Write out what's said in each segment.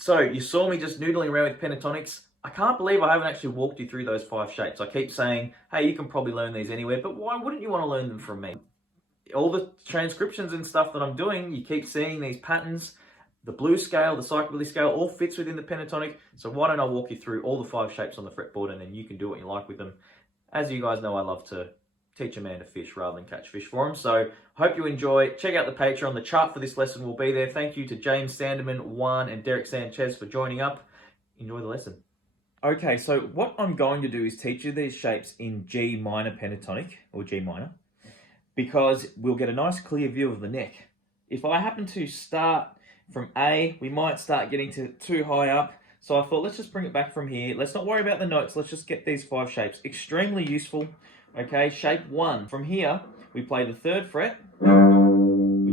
So you saw me just noodling around with pentatonics. I can't believe I haven't actually walked you through those 5 shapes. I keep saying, hey, you can probably learn these anywhere, but why wouldn't you want to learn them from me? All the transcriptions and stuff that I'm doing, you keep seeing these patterns. The blues scale, the psychobilly scale, all fits within the pentatonic. So why don't I walk you through all the 5 shapes on the fretboard, and then you can do what you like with them. As you guys know, I love to teach a man to fish rather than catch fish for him. So hope you enjoy. Check out the Patreon. The chart for this lesson will be there. Thank you to James Sanderman, Juan, and Derek Sanchez for joining up. Enjoy the lesson. Okay, so what I'm going to do is teach you these shapes in G minor pentatonic, or G minor, because we'll get a nice clear view of the neck. If I happen to start from A, we might start getting too high up. So I thought, let's just bring it back from here. Let's not worry about the notes. Let's just get these 5 shapes. Extremely useful. Okay, shape 1. From here, we play the 3rd fret. We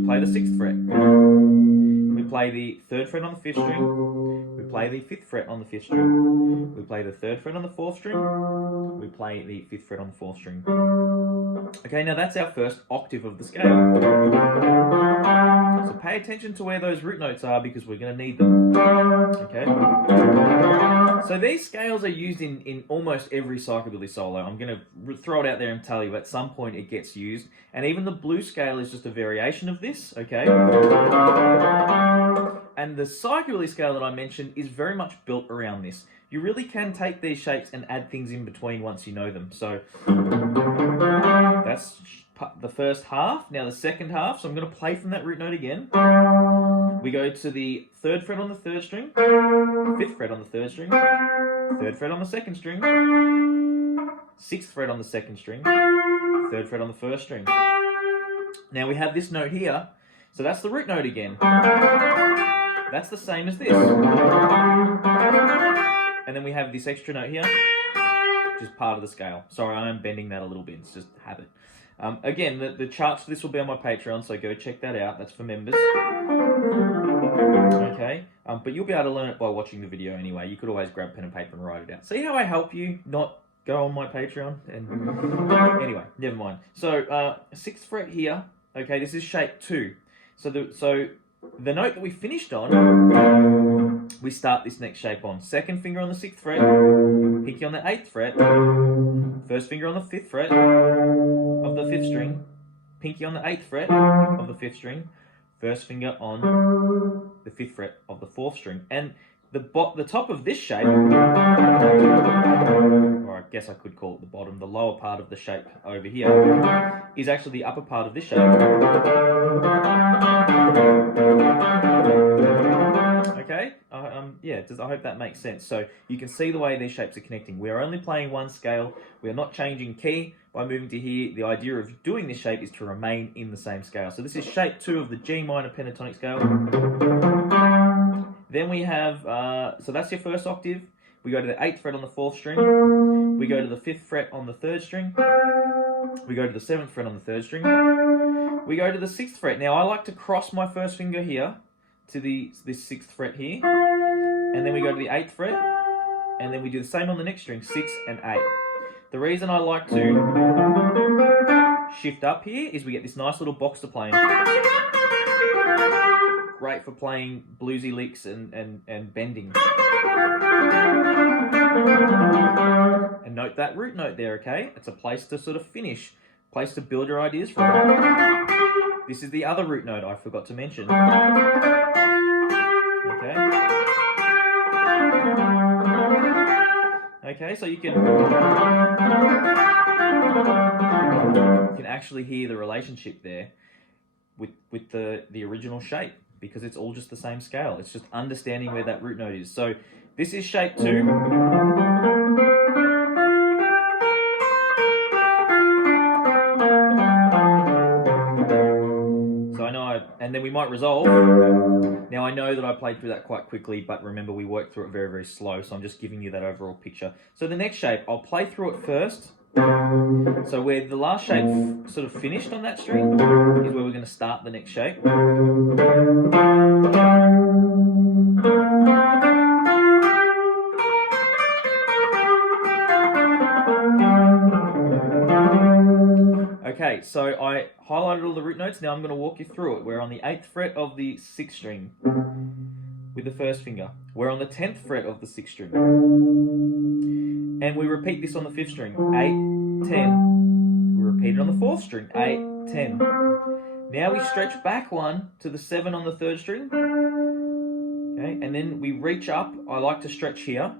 play the 6th fret. We play the 3rd fret on the 5th string. We play the 5th fret on the 5th string. We play the 3rd fret on the 4th string. We play the 5th fret on the 4th string. Okay, now that's our first octave of the scale. So pay attention to where those root notes are, because we're going to need them. Okay? So these scales are used in almost every psychobilly solo. I'm going to throw it out there and tell you at some point it gets used. And even the blues scale is just a variation of this, okay? And the psychobilly scale that I mentioned is very much built around this. You really can take these shapes and add things in between once you know them. So that's the first half. Now the second half, so I'm going to play from that root note again. We go to the 3rd fret on the 3rd string, 5th fret on the 3rd string, 3rd fret on the 2nd string, 6th fret on the 2nd string, 3rd fret on the 1st string. Now we have this note here, so that's the root note again. That's the same as this. And then we have this extra note here, which is part of the scale. Sorry, I am bending that a little bit, it's just habit. Again, the charts for this will be on my Patreon, so go check that out. That's for members. Okay, but you'll be able to learn it by watching the video anyway. You could always grab pen and paper and write it out. See how I help you not go on my Patreon? And anyway, never mind. So 6th fret here. Okay, this is shape 2. So the note that we finished on, we start this next shape on. 2nd finger on the 6th fret, pinky on the 8th fret, 1st finger on the 5th fret of the 5th string, pinky on the 8th fret of the 5th string, 1st finger on the 5th fret of the 4th string. And the top of this shape, or I guess I could call it the bottom, the lower part of the shape over here, is actually the upper part of this shape. Okay, yeah, I hope that makes sense. So you can see the way these shapes are connecting. We're only playing one scale. We're not changing key by moving to here. The idea of doing this shape is to remain in the same scale. So this is shape 2 of the G minor pentatonic scale. Then we have, so that's your first octave. We go to the 8th fret on the 4th string. We go to the 5th fret on the 3rd string. We go to the 7th fret on the 3rd string. We go to the 6th fret. Now I like to cross my first finger here to this 6th fret here. And then we go to the 8th fret. And then we do the same on the next string, 6 and 8. The reason I like to shift up here is we get this nice little box to play in. Great for playing bluesy licks and bending. And note that root note there, okay? It's a place to sort of finish, place to build your ideas from. This is the other root note I forgot to mention. Okay. Okay, so you can actually hear the relationship there with the original shape, because it's all just the same scale. It's just understanding where that root note is. So this is shape 2. So I know, and then we might resolve. Now I know that I played through that quite quickly, but remember we worked through it very, very slow, so I'm just giving you that overall picture. So the next shape, I'll play through it first. So where the last shape sort of finished on that string is where we're going to start the next shape. Okay, so I highlighted all the root notes. Now I'm going to walk you through it. We're on the 8th fret of the 6th string. with the first finger. We're on the 10th fret of the 6th string. And we repeat this on the 5th string, 8, 10. We repeat it on the 4th string, 8, 10. Now we stretch back one to the 7 on the 3rd string. Okay, and then we reach up. I like to stretch here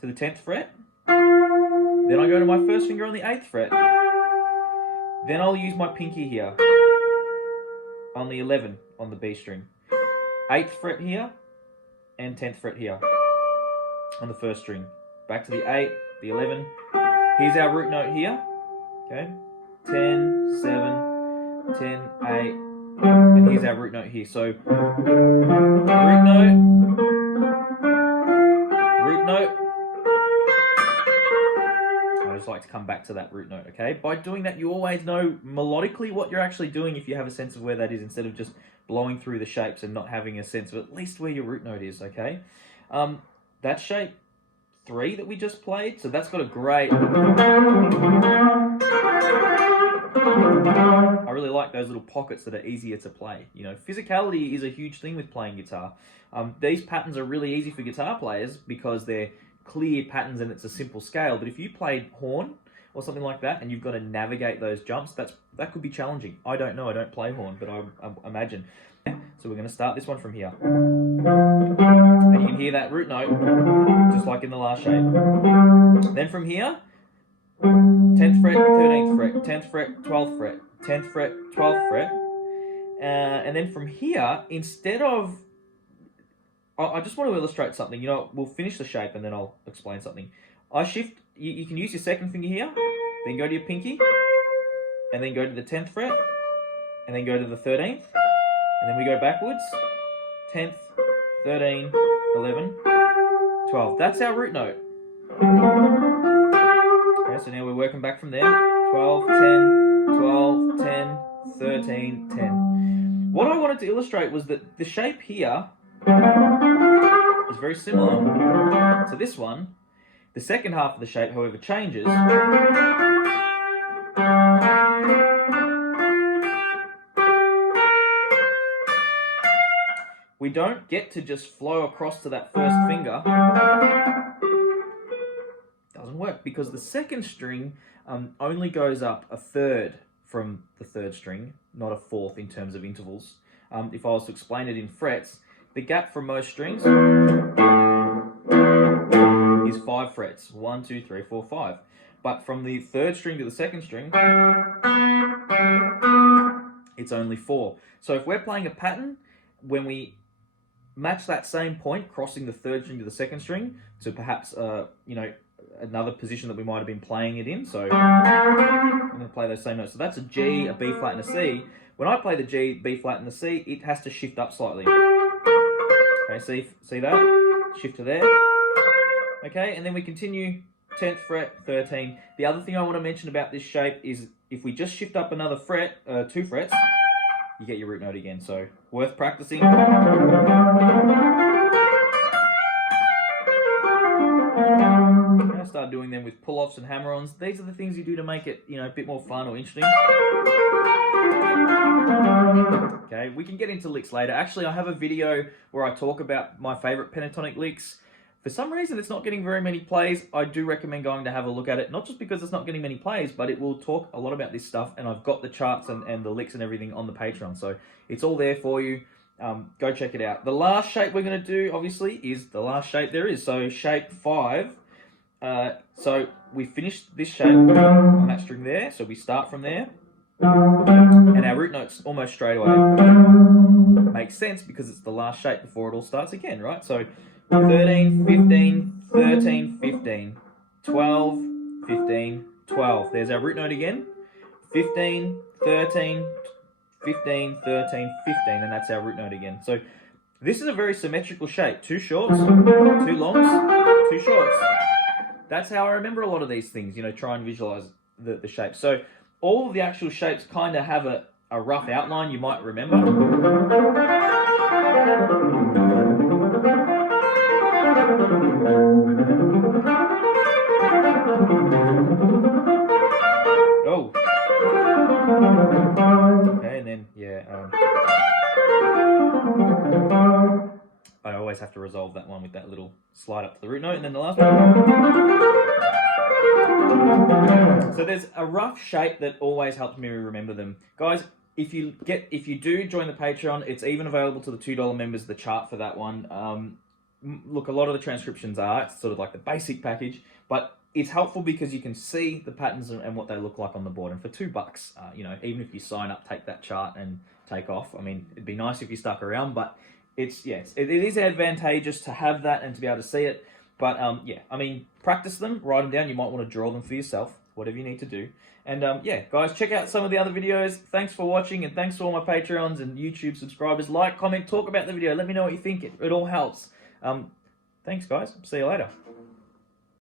to the 10th fret. Then I go to my first finger on the 8th fret. Then I'll use my pinky here on the 11 on the B string. 8th fret here and 10th fret here on the 1st string. Back to the 8, the 11. Here's our root note here. Okay, 10, 7, 10, 8, and here's our root note here. So root note, root note. I just like to come back to that root note, okay? By doing that, you always know melodically what you're actually doing if you have a sense of where that is, instead of just blowing through the shapes and not having a sense of at least where your root note is, okay? That shape 3 that we just played, so that's got a great... I really like those little pockets that are easier to play. You know, physicality is a huge thing with playing guitar. These patterns are really easy for guitar players because they're clear patterns and it's a simple scale. But if you played horn or something like that and you've got to navigate those jumps, that could be challenging. I don't know, I don't play horn, but I imagine. So we're going to start this one from here. And you can hear that root note, just like in the last shape. Then from here, 10th fret, 13th fret, 10th fret, 12th fret, 10th fret, 12th fret. And then from here, instead of... I just want to illustrate something. You know, we'll finish the shape and then I'll explain something. I shift... You can use your 2nd finger here, then go to your pinky, and then go to the 10th fret, and then go to the 13th, and then we go backwards. 10th, 13, 11, 12. That's our root note. Okay, so now we're working back from there. 12, 10, 12, 10, 13, 10. What I wanted to illustrate was that the shape here is very similar to this one. The second half of the shape, however, changes. We don't get to just flow across to that first finger. Doesn't work because the 2nd string only goes up a 3rd from the 3rd string, not a 4th in terms of intervals. If I was to explain it in frets, the gap from most strings is 5 frets. 1, 2, 3, 4, 5. But from the 3rd string to the 2nd string, it's only 4. So if we're playing a pattern, when we match that same point, crossing the 3rd string to the 2nd string, to perhaps, you know, another position that we might have been playing it in. So I'm going to play those same notes. So that's a G, a B flat, and a C. When I play the G, B flat, and the C, it has to shift up slightly. Okay, see that? Shift to there. Okay, and then we continue 10th fret, 13. The other thing I want to mention about this shape is if we just shift up another fret, 2 frets, you get your root note again. So worth practicing. I start doing them with pull-offs and hammer-ons. These are the things you do to make it, you know, a bit more fun or interesting. Okay, we can get into licks later. Actually, I have a video where I talk about my favorite pentatonic licks. For some reason, it's not getting very many plays. I do recommend going to have a look at it, not just because it's not getting many plays, but it will talk a lot about this stuff, and I've got the charts and the licks and everything on the Patreon, so it's all there for you. Go check it out. The last shape we're going to do, obviously, is the last shape there is, so shape 5. So we finished this shape on that string there, so we start from there, and our root note's almost straight away. Makes sense because it's the last shape before it all starts again, right? So 13, 15, 13, 15, 12, 15, 12. There's our root note again. 15, 13, 15, 13, 15, and that's our root note again. So this is a very symmetrical shape. 2 shorts, 2 longs, 2 shorts. That's how I remember a lot of these things, you know, try and visualize the shape. So all of the actual shapes kind of have a rough outline you might remember. Oh. Okay, and then, yeah. I always have to resolve that one with that little slide up to the root note, and then the last one. So there's a rough shape that always helps me remember them. Guys, if you do join the Patreon, it's even available to the $2 members, the chart for that one. Look, a lot of the transcriptions are, it's sort of like the basic package, but it's helpful because you can see the patterns and what they look like on the board. And for $2, you know, even if you sign up, take that chart and take off. I mean, it'd be nice if you stuck around, but it is advantageous to have that and to be able to see it. But yeah, I mean, practice them, write them down. You might want to draw them for yourself, whatever you need to do. And yeah, guys, check out some of the other videos. Thanks for watching, and thanks to all my Patreons and YouTube subscribers. Like, comment, talk about the video. Let me know what you think. It all helps. Thanks, guys. See you later.